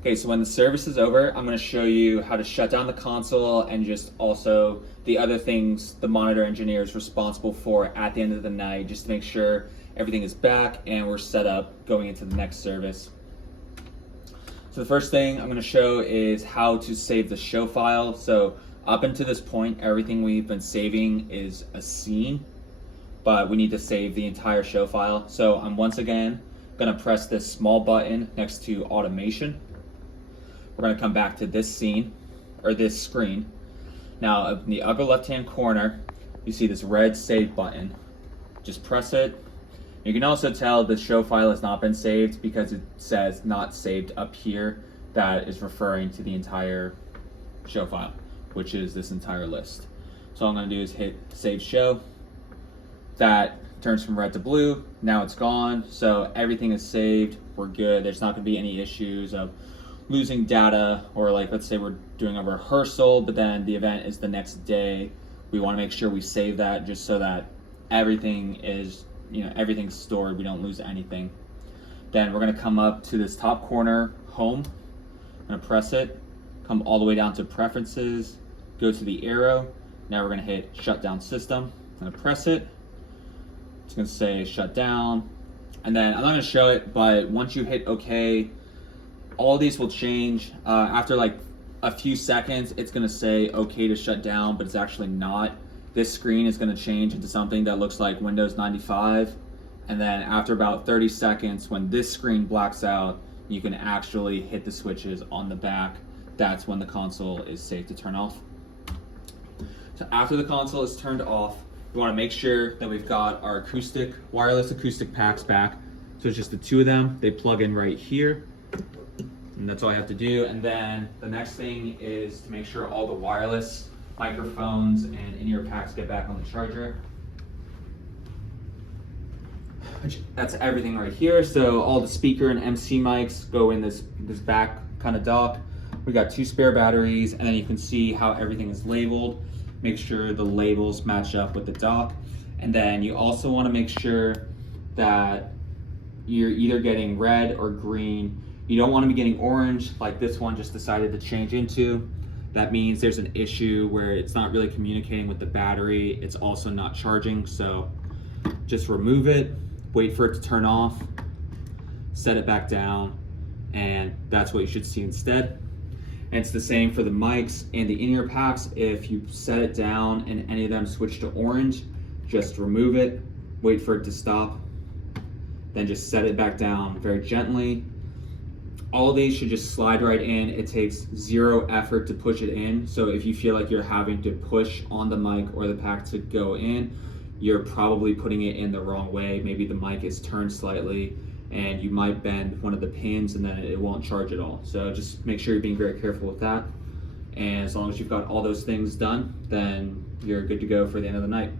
Okay, so when the service is over, I'm going to show you how to shut down the console and just also the other things the monitor engineer is responsible for at the end of the night, just to make sure everything is back and we're set up going into the next service. So the first thing I'm going to show is how to save the show file. So up until this point, everything we've been saving is a scene, but we need to save the entire show file. So I'm once again going to press this small button next to automation. We're going to come back to this scene, or this screen. Now, in the upper left-hand corner, you see this red save button. Just press it. You can also tell the show file has not been saved because it says not saved up here. That is referring to the entire show file, which is this entire list. So all I'm going to do is hit save show. That turns from red to blue. Now it's gone. So everything is saved. We're good. There's not going to be any issues of losing data, or like let's say we're doing a rehearsal but then the event is the next day. We want to make sure we save that just so that everything is, everything's stored, we don't lose anything. Then we're going to come up to this top corner, home. I'm going to press it, come all the way down to preferences, go to the arrow. Now we're going to hit shut down system. I'm going to press it. It's going to say shut down, and then I'm not going to show it, but once you hit OK, all these will change. After like a few seconds, it's going to say OK to shut down, but it's actually not. This screen is going to change into something that looks like Windows 95. And then after about 30 seconds, when this screen blacks out, you can actually hit the switches on the back. That's when the console is safe to turn off. So after the console is turned off, we want to make sure that we've got our wireless acoustic packs back. So it's just the two of them. They plug in right here. And that's all I have to do. And then the next thing is to make sure all the wireless microphones and in-ear packs get back on the charger. That's everything right here. So all the speaker and MC mics go in this back kind of dock. We got 2 spare batteries, and then you can see how everything is labeled. Make sure the labels match up with the dock. And then you also want to make sure that you're either getting red or green. You don't want to be getting orange like this one just decided to change into. That means there's an issue where it's not really communicating with the battery. It's also not charging. So just remove it, wait for it to turn off, set it back down, and that's what you should see instead. And it's the same for the mics and the in-ear packs. If you set it down and any of them switch to orange, just remove it, wait for it to stop, then just set it back down very gently. All of these should just slide right in. It takes 0 effort to push it in. So if you feel like you're having to push on the mic or the pack to go in, you're probably putting it in the wrong way. Maybe the mic is turned slightly and you might bend one of the pins and then it won't charge at all. So just make sure you're being very careful with that. And as long as you've got all those things done, then you're good to go for the end of the night.